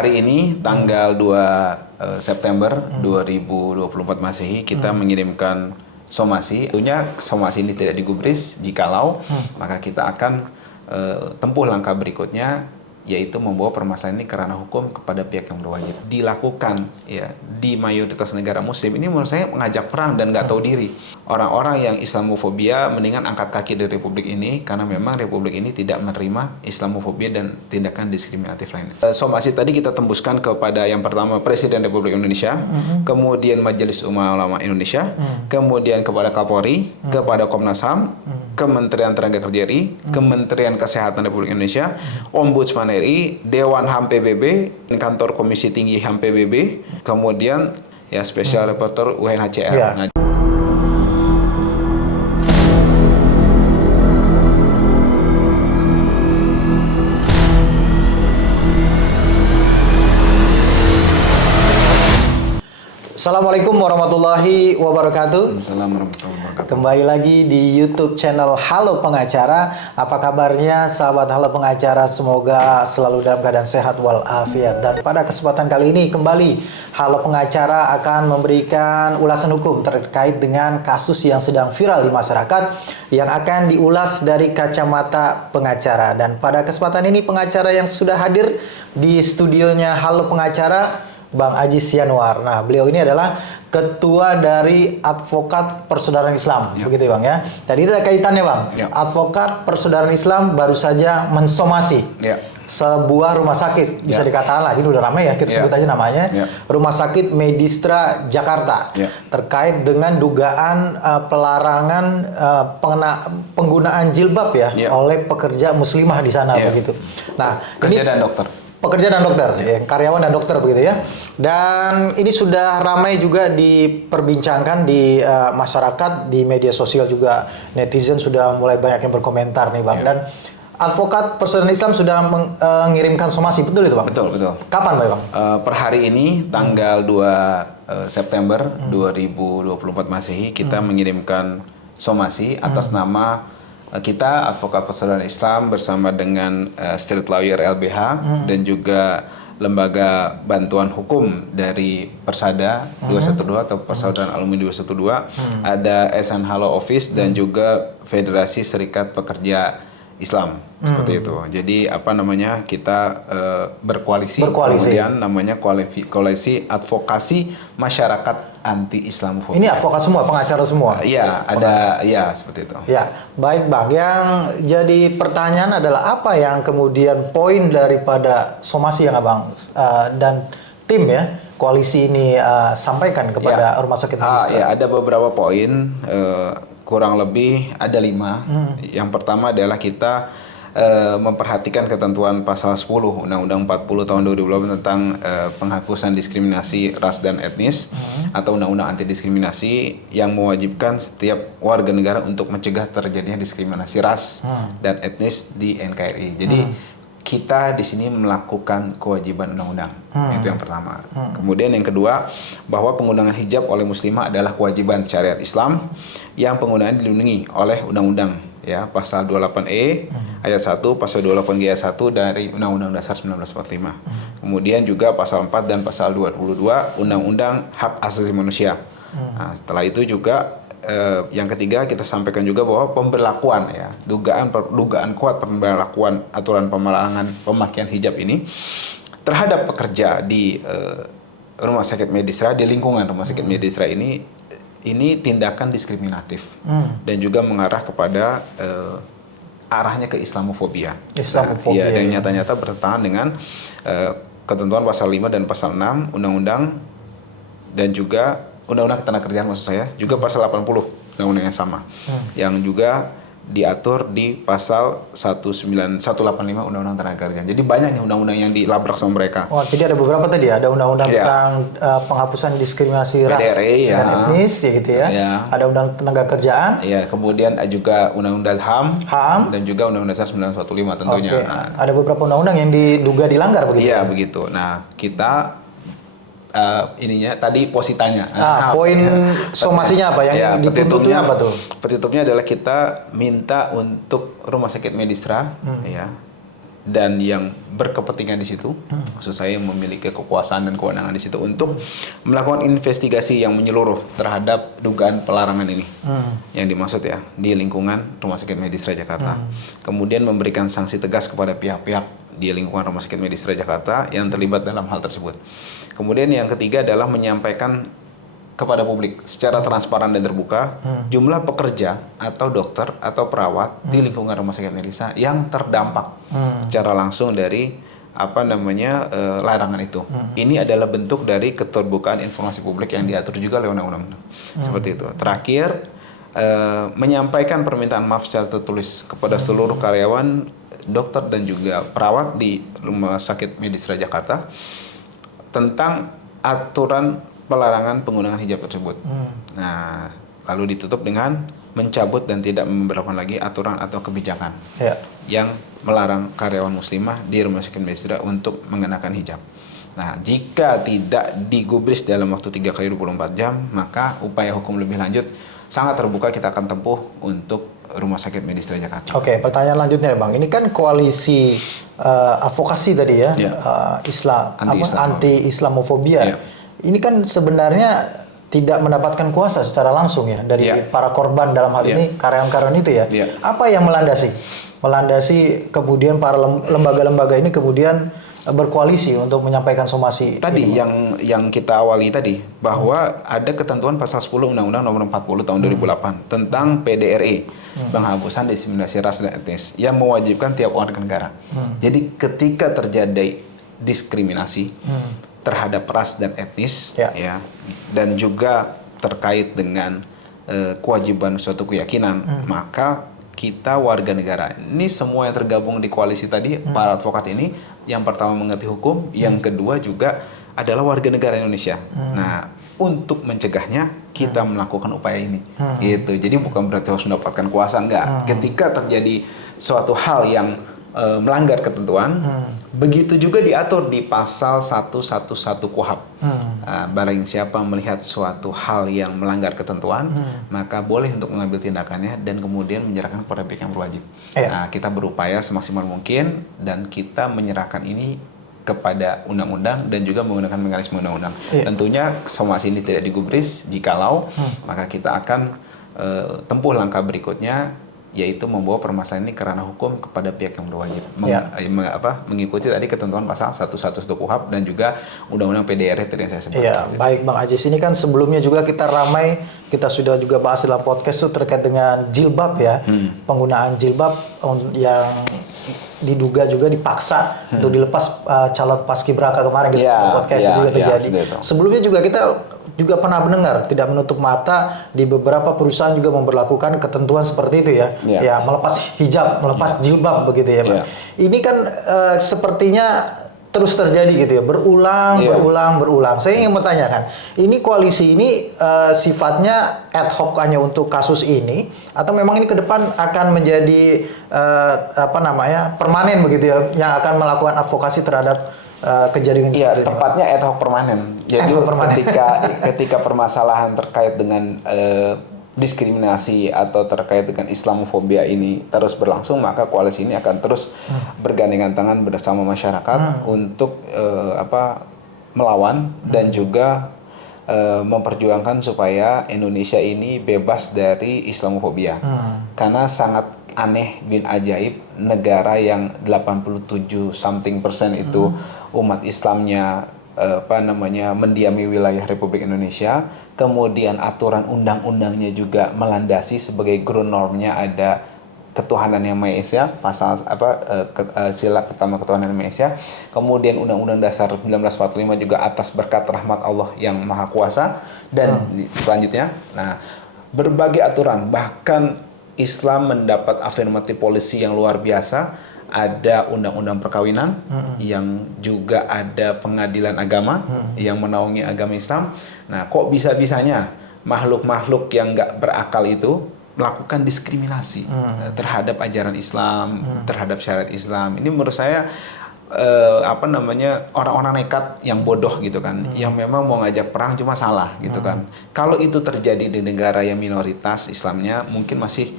hari ini tanggal 2 September 2024 Masehi kita mengirimkan somasi. Tentunya somasi ini tidak digubris jikalau maka kita akan tempuh langkah berikutnya, yaitu membawa permasalahan ini ke ranah hukum kepada pihak yang berwajib. Dilakukan ya di mayoritas negara muslim ini menurut saya mengajak perang dan nggak tahu diri. Orang-orang yang Islamofobia mendingan angkat kaki dari republik ini, karena memang republik ini tidak menerima Islamofobia dan tindakan diskriminatif lainnya. Somasi tadi kita tembuskan kepada yang pertama Presiden Republik Indonesia, kemudian Majelis Ulama Indonesia, kemudian kepada Kapolri, kepada Komnas HAM, Kementerian Tenaga Kerja RI, Kementerian Kesehatan Republik Indonesia, Ombudsman RI, Dewan HAM PBB, Kantor Komisi Tinggi HAM PBB, kemudian ya Special Reporter UNHCR. Ya. Nah, Assalamualaikum warahmatullahi wabarakatuh. Assalamualaikum warahmatullahi wabarakatuh. Kembali lagi di YouTube channel Halo Pengacara. Apa kabarnya sahabat Halo Pengacara? Semoga selalu dalam keadaan sehat walafiat. Dan pada kesempatan kali ini kembali Halo Pengacara akan memberikan ulasan hukum terkait dengan kasus yang sedang viral di masyarakat yang akan diulas dari kacamata pengacara. Dan pada kesempatan ini pengacara yang sudah hadir di studionya Halo Pengacara, Bang Ajis Yanwar. Nah, beliau ini adalah ketua dari Advokat Persaudaraan Islam, begitu ya Bang ya. Tadi ada kaitannya Bang. Advokat Persaudaraan Islam baru saja mensomasi sebuah rumah sakit, bisa dikatakan lah, ini udah ramai ya, kita sebut aja namanya, Rumah Sakit Medistra Jakarta, terkait dengan dugaan pelarangan penggunaan jilbab ya oleh pekerja muslimah di sana, begitu. Nah, pekerja dan dokter. Pekerja dan dokter, karyawan dan dokter begitu ya. Dan ini sudah ramai juga diperbincangkan di masyarakat, di media sosial juga netizen sudah mulai banyak yang berkomentar nih Bang. Dan Advokat Persaudaraan Islam sudah mengirimkan somasi, betul itu Bang? Betul, betul. Kapan Bang? Per hari ini tanggal 2 September 2024 Masehi kita mengirimkan somasi atas nama kita Advokat Persaudaraan Islam bersama dengan Street Lawyer LBH dan juga Lembaga Bantuan Hukum dari Persada 212 atau Persaudaraan Alumni 212, ada SN Halo Office dan juga Federasi Serikat Pekerja Islam, seperti itu. Jadi apa namanya, kita berkoalisi. Kemudian namanya koalisi advokasi masyarakat anti Islamofobia. Ini advokat semua, pengacara semua? Iya, ada, ya seperti itu. Ya, baik Bang. Yang jadi pertanyaan adalah apa yang kemudian poin daripada somasi yang Abang dan tim ya koalisi ini sampaikan kepada Rumah Sakit Medistra? Ya, ada beberapa poin. Kurang lebih ada 5. Yang pertama adalah kita memperhatikan ketentuan pasal 10 Undang-Undang 40 tahun 2018 tentang penghapusan diskriminasi ras dan etnis atau Undang-Undang Anti Diskriminasi yang mewajibkan setiap warga negara untuk mencegah terjadinya diskriminasi ras dan etnis di NKRI. Jadi kita di sini melakukan kewajiban undang-undang. Itu yang pertama. Kemudian yang kedua, bahwa penggunaan hijab oleh muslimah adalah kewajiban syariat Islam yang penggunaan dilindungi oleh undang-undang ya, pasal 28E ayat 1, pasal 28G ayat 1 dari Undang-Undang Dasar 1945. Kemudian juga pasal 4 dan pasal 22 Undang-Undang Hak Asasi Manusia. Nah, setelah itu juga yang ketiga kita sampaikan juga bahwa pemberlakuan ya, dugaan kuat pemberlakuan aturan pelarangan pemakaian hijab ini terhadap pekerja di Rumah Sakit Medistra, di lingkungan Rumah Sakit Medistra ini tindakan diskriminatif dan juga mengarah kepada arahnya ke Islamofobia. Islamofobia. Dan nyata-nyata bertentangan dengan ketentuan pasal 5 dan pasal 6 Undang-Undang dan juga Undang-Undang Ketenagakerjaan maksud saya, juga pasal 80 undang-undang yang sama, yang juga diatur di pasal 185 Undang-Undang Ketenagakerjaan. Jadi banyak nih undang-undang yang dilabrak sama mereka. Oh, jadi ada beberapa tadi ya, ada undang-undang tentang penghapusan diskriminasi ras dan etnis ya gitu ya. Ada Undang Tenaga Kerjaan. Iya, kemudian juga Undang-Undang HAM dan juga Undang-Undang Dasar 1945 tentunya. Nah, ada beberapa undang-undang yang diduga dilanggar begitu. Iya, begitu. Nah, kita ininya tadi positanya. Poin somasinya apa yang dituntutnya apa tuh? Petitumnya adalah kita minta untuk Rumah Sakit Medistra ya dan yang berkepentingan di situ, maksud saya yang memiliki kekuasaan dan kewenangan di situ untuk melakukan investigasi yang menyeluruh terhadap dugaan pelarangan ini. Yang dimaksud ya di lingkungan Rumah Sakit Medistra Jakarta. Kemudian memberikan sanksi tegas kepada pihak-pihak di lingkungan Rumah Sakit Medistra Jakarta yang terlibat dalam hal tersebut. Kemudian yang ketiga adalah menyampaikan kepada publik secara transparan dan terbuka jumlah pekerja atau dokter atau perawat di lingkungan Rumah Sakit Medistra yang terdampak secara langsung dari larangan itu. Ini adalah bentuk dari keterbukaan informasi publik yang diatur juga oleh undang-undang. Seperti itu. Terakhir, menyampaikan permintaan maaf secara tertulis kepada seluruh karyawan, dokter dan juga perawat di Rumah Sakit Medistra Jakarta tentang aturan pelarangan penggunaan hijab tersebut. Nah, lalu ditutup dengan mencabut dan tidak memberlakukan lagi aturan atau kebijakan yang melarang karyawan muslimah di Rumah Sakit Medistra untuk mengenakan hijab. Nah, jika tidak digubris dalam waktu 3 kali 24 jam, maka upaya hukum lebih lanjut sangat terbuka kita akan tempuh untuk Rumah Sakit Medistra Jakarta. Oke, pertanyaan lanjutnya Bang. Ini kan koalisi advokasi tadi ya, Islam, anti-Islamofobia. Ini kan sebenarnya tidak mendapatkan kuasa secara langsung ya dari para korban dalam hal ini karyawan-karyawan itu ya. Apa yang melandasi kemudian para lembaga-lembaga ini kemudian berkoalisi untuk menyampaikan somasi tadi yang kita awali tadi bahwa ada ketentuan pasal 10 Undang-Undang Nomor 40 Tahun 2008 tentang PDRI, penghapusan diskriminasi ras dan etnis, yang mewajibkan tiap warga negara. Jadi ketika terjadi diskriminasi terhadap ras dan etnis dan juga terkait dengan kewajiban suatu keyakinan, maka kita warga negara ini semua yang tergabung di koalisi tadi, para advokat ini, yang pertama mengerti hukum, yang kedua juga adalah warga negara Indonesia. Nah, untuk mencegahnya kita melakukan upaya ini, gitu. Jadi bukan berarti harus mendapatkan kuasa, enggak. Ketika terjadi suatu hal yang melanggar ketentuan, begitu juga diatur di pasal 111 KUHP. Barang siapa melihat suatu hal yang melanggar ketentuan, maka boleh untuk mengambil tindakannya dan kemudian menyerahkan kepada pihak yang berwajib. Nah, kita berupaya semaksimal mungkin dan kita menyerahkan ini kepada undang-undang dan juga menggunakan mekanisme undang-undang. Tentunya somasi ini tidak digubris, jikalau maka kita akan tempuh langkah berikutnya, yaitu membawa permasalahan ini ke ranah hukum kepada pihak yang berwajib, mengikuti tadi ketentuan pasal 111 KUHP dan juga undang-undang PDRI tadi yang saya sebut. Baik Bang Ajis, ini kan sebelumnya juga kita sudah juga bahas dalam podcast itu terkait dengan jilbab ya, penggunaan jilbab yang diduga juga dipaksa untuk dilepas calon paskibraka kemarin gitu, podcast juga terjadi. Sebelumnya juga kita juga pernah mendengar tidak menutup mata di beberapa perusahaan juga memberlakukan ketentuan seperti itu ya, melepas hijab, melepas jilbab begitu ya Bang. Ini kan sepertinya terus terjadi gitu ya, berulang. Saya ingin bertanyakan, ini koalisi ini sifatnya ad hoc hanya untuk kasus ini, atau memang ini ke depan akan menjadi permanen begitu ya, yang akan melakukan advokasi terhadap kejadian seperti ini? Tepatnya ad hoc permanen. Jadi ketika permasalahan terkait dengan diskriminasi atau terkait dengan Islamofobia ini terus berlangsung, maka koalisi ini akan terus bergandengan tangan bersama masyarakat untuk melawan dan juga memperjuangkan supaya Indonesia ini bebas dari Islamofobia. Karena sangat aneh bin ajaib, negara yang 87% itu umat Islamnya mendiami wilayah Republik Indonesia, kemudian aturan undang-undangnya juga melandasi sebagai ground normnya ada ketuhanan yang Maha Esa, pasal sila pertama ketuhanan yang Maha Esa, kemudian Undang-Undang Dasar 1945 juga atas berkat rahmat Allah yang Maha Kuasa, dan selanjutnya, nah berbagai aturan, bahkan Islam mendapat afirmatif policy yang luar biasa. Ada undang-undang perkawinan, yang juga ada pengadilan agama yang menaungi agama Islam. Nah, kok bisa-bisanya makhluk-makhluk yang nggak berakal itu melakukan diskriminasi terhadap ajaran Islam, terhadap syariat Islam? Ini menurut saya orang-orang nekat yang bodoh gitu kan, yang memang mau ngajak perang cuma salah gitu kan. Kalau itu terjadi di negara yang minoritas Islamnya, mungkin masih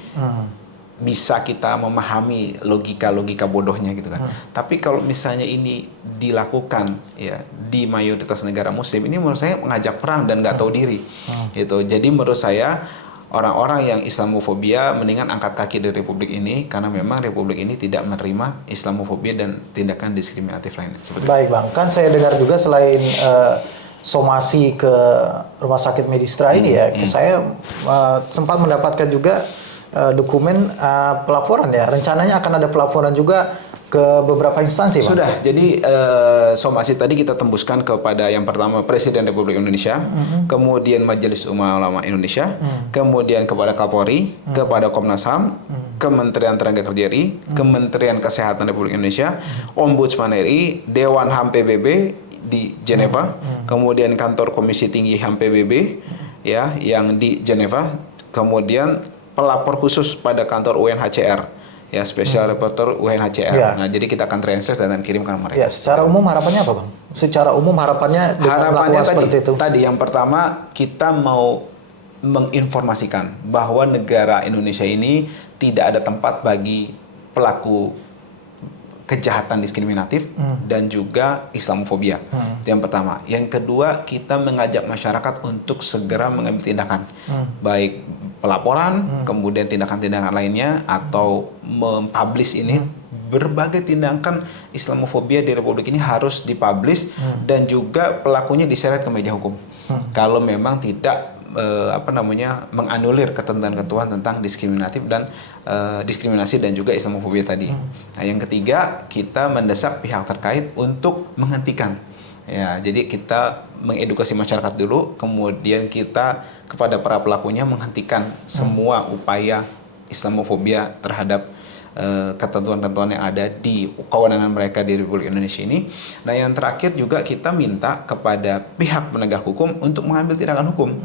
bisa kita memahami logika-logika bodohnya gitu kan. Tapi kalau misalnya ini dilakukan ya di mayoritas negara Muslim, ini menurut saya mengajak perang dan nggak tahu diri. Gitu. Jadi menurut saya orang-orang yang Islamofobia mendingan angkat kaki dari Republik ini, karena memang Republik ini tidak menerima Islamofobia dan tindakan diskriminatif lainnya. Baik Bang, kan saya dengar juga selain somasi ke Rumah Sakit Medistra ini ya, saya sempat mendapatkan juga dokumen pelaporan ya. Rencananya akan ada pelaporan juga ke beberapa instansi, Bang. Sudah. Jadi somasi tadi kita tembuskan kepada yang pertama Presiden Republik Indonesia, kemudian Majelis Ulama Indonesia, kemudian kepada Kapolri, kepada Komnas HAM, Kementerian Tenaga Kerja RI, Kementerian Kesehatan Republik Indonesia, Ombudsman RI, Dewan HAM PBB di Jeneва, kemudian Kantor Komisi Tinggi HAM PBB ya yang di Jeneva, kemudian pelapor khusus pada kantor UNHCR ya, Special Reporter UNHCR. Ya. Nah, jadi kita akan translate dan kirimkan mereka. Ya, secara umum harapannya apa, Bang? Secara umum harapannya dengan melakukan seperti itu. Tadi yang pertama kita mau menginformasikan bahwa negara Indonesia ini tidak ada tempat bagi pelaku kejahatan diskriminatif dan juga Islamofobia. Itu yang pertama. Yang kedua, kita mengajak masyarakat untuk segera mengambil tindakan, baik pelaporan, kemudian tindakan-tindakan lainnya, atau mempublish ini. Berbagai tindakan Islamofobia di Republik ini harus dipublish dan juga pelakunya diseret ke meja hukum. Kalau memang tidak menganulir ketentuan-ketentuan tentang diskriminatif dan diskriminasi dan juga Islamofobia tadi. Nah, yang ketiga, kita mendesak pihak terkait untuk menghentikan. Ya, jadi kita mengedukasi masyarakat dulu, kemudian kita kepada para pelakunya menghentikan semua upaya Islamofobia terhadap ketentuan-ketentuan yang ada di kewenangan mereka di Republik Indonesia ini. Nah, yang terakhir juga kita minta kepada pihak penegak hukum untuk mengambil tindakan hukum.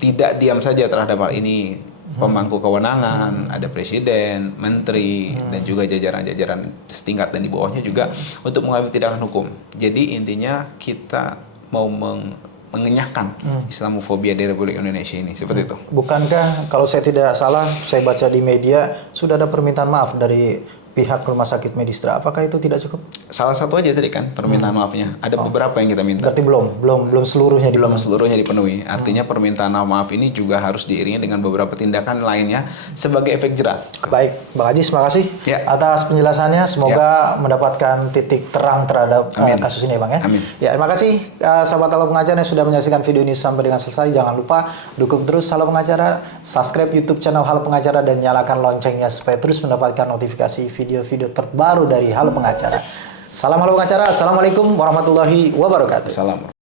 Tidak diam saja terhadap hal ini. Pemangku kewenangan, ada presiden, menteri, dan juga jajaran-jajaran setingkat dan di bawahnya juga untuk mengambil tindakan hukum. Jadi intinya kita mau mengenyahkan Islamofobia di Republik Indonesia ini, seperti itu. Bukankah kalau saya tidak salah, saya baca di media sudah ada permintaan maaf dari pihak Rumah Sakit Medistra? Apakah itu tidak cukup? Salah satu aja tadi kan permintaan maafnya. Ada beberapa yang kita minta. Berarti belum seluruhnya dipenuhi. Belum seluruhnya dipenuhi. Artinya permintaan maaf ini juga harus diiringi dengan beberapa tindakan lainnya sebagai efek jera. Baik, Bang Haji, terima kasih atas penjelasannya. Semoga mendapatkan titik terang terhadap kasus ini, Bang ya. Amin. Ya, terima kasih sahabat Halo Pengacara yang sudah menyaksikan video ini sampai dengan selesai. Jangan lupa dukung terus Halo Pengacara, subscribe YouTube channel Halo Pengacara dan nyalakan loncengnya supaya terus mendapatkan notifikasi video-video terbaru dari Halo Pengacara. Salam Halo Pengacara. Assalamualaikum warahmatullahi wabarakatuh. Salam.